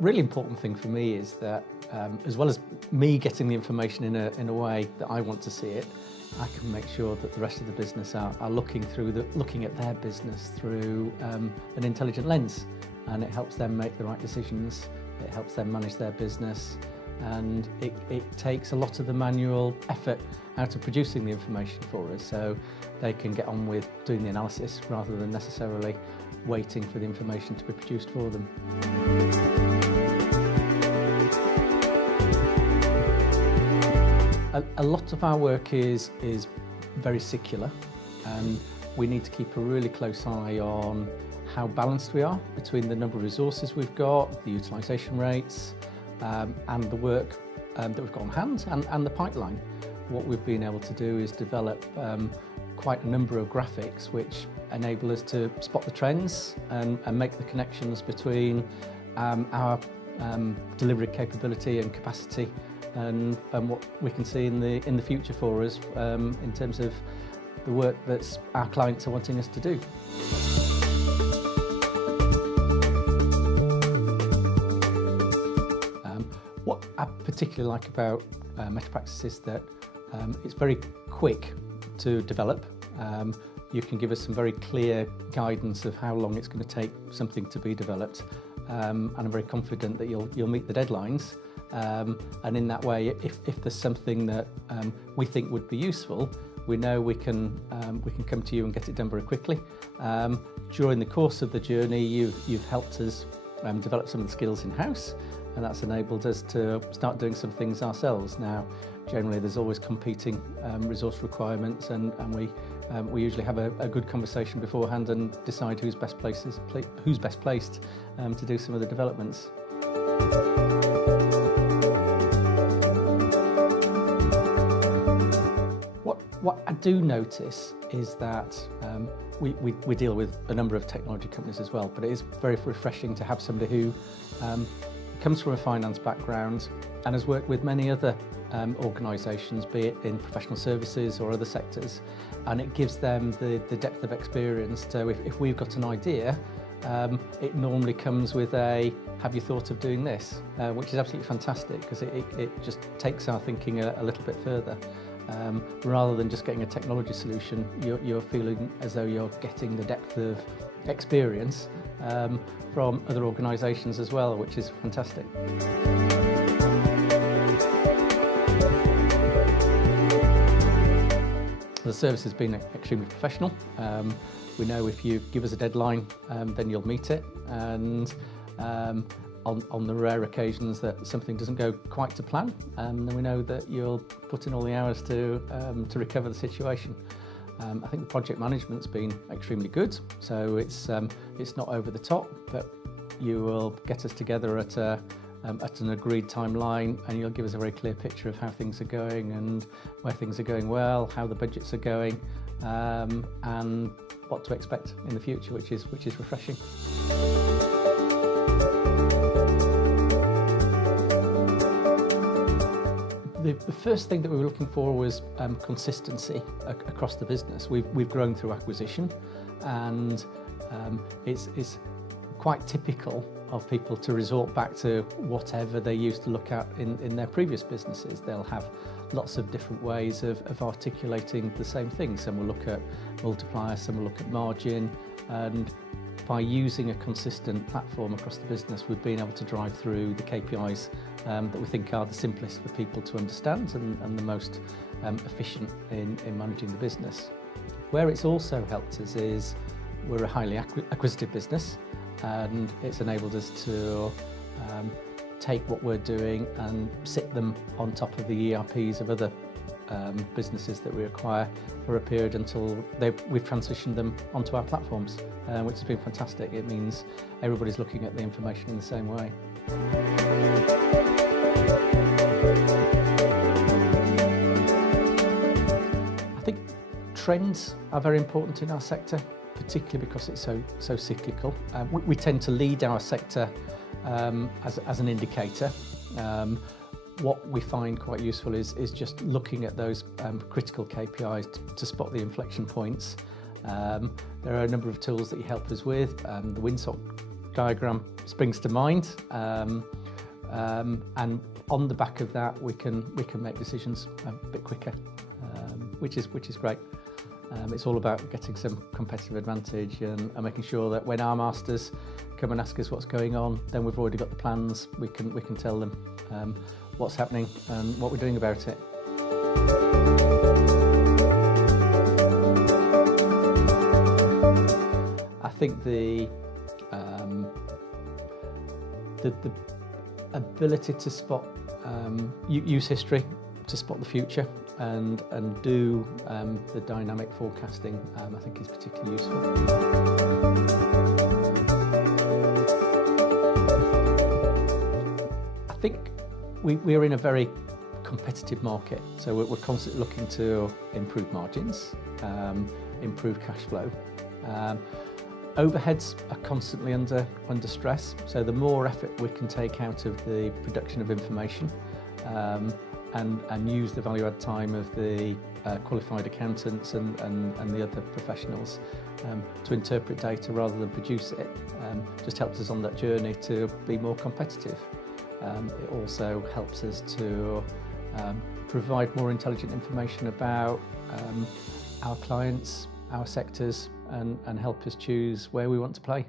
really important thing for me is that as well as me getting the information in a way that I want to see it, I can make sure that the rest of the business are looking at their business through an intelligent lens, and it helps them make the right decisions. It helps them manage their business, and it takes a lot of the manual effort out of producing the information for us, so they can get on with doing the analysis rather than necessarily waiting for the information to be produced for them. A lot of our work is very circular, and we need to keep a really close eye on how balanced we are between the number of resources we've got, the utilisation rates, and the work that we've got on hand and the pipeline. What we've been able to do is develop quite a number of graphics which enable us to spot the trends and make the connections between our delivery capability and capacity and what we can see in the future for us in terms of the work that our clients are wanting us to do. What I particularly like about Metapraxis is that it's very quick to develop. You can give us some very clear guidance of how long it's going to take something to be developed, and I'm very confident that you'll meet the deadlines. And in that way, if there's something that we think would be useful, we know we can come to you and get it done very quickly. During the course of the journey, you've helped us develop some of the skills in-house, and that's enabled us to start doing some things ourselves. Now, generally there's always competing resource requirements, and we usually have a good conversation beforehand and decide who's best placed to do some of the developments. What I do notice is that we deal with a number of technology companies as well, but it is very refreshing to have somebody who comes from a finance background and has worked with many other organisations, be it in professional services or other sectors, and it gives them the depth of experience. So if we've got an idea, it normally comes with a "have you thought of doing this?" Which is absolutely fantastic, because it just takes our thinking a little bit further. Rather than just getting a technology solution, you're feeling as though you're getting the depth of experience from other organisations as well, which is fantastic. The service has been extremely professional. We know if you give us a deadline, then you'll meet it, and on the rare occasions that something doesn't go quite to plan, then we know that you'll put in all the hours to recover the situation. I think the project management's been extremely good, so it's not over the top, but you will get us together at an agreed timeline, and you'll give us a very clear picture of how things are going and where things are going well, how the budgets are going, and what to expect in the future, which is refreshing. The first thing that we were looking for was consistency across the business. We've grown through acquisition, and it's quite typical of people to resort back to whatever they used to look at in their previous businesses. They'll have lots of different ways of articulating the same thing. Some will look at multipliers, some will look at margin, and by using a consistent platform across the business, we've been able to drive through the KPIs that we think are the simplest for people to understand and the most efficient in managing the business. Where it's also helped us is we're a highly acquisitive business, and it's enabled us to take what we're doing and sit them on top of the ERPs of other businesses that we acquire for a period until we've transitioned them onto our platforms, which has been fantastic. It means everybody's looking at the information in the same way. I think trends are very important in our sector, particularly because it's so cyclical. We tend to lead our sector as an indicator. What we find quite useful is just looking at those critical KPIs to spot the inflection points. There are a number of tools that you help us with. The Windsock diagram springs to mind, and on the back of that we can make decisions a bit quicker, which is great. It's all about getting some competitive advantage and making sure that when our masters come and ask us what's going on, then we've already got the plans. We can tell them what's happening and what we're doing about it. I think the ability to spot use history to spot the future and do the dynamic forecasting, I think is particularly useful. I think we're in a very competitive market, so we're constantly looking to improve margins, improve cash flow. Overheads are constantly under stress, so the more effort we can take out of the production of information and use the value add time of the qualified accountants and the other professionals to interpret data rather than produce it, just helps us on that journey to be more competitive. It also helps us to provide more intelligent information about our clients, our sectors, and help us choose where we want to play.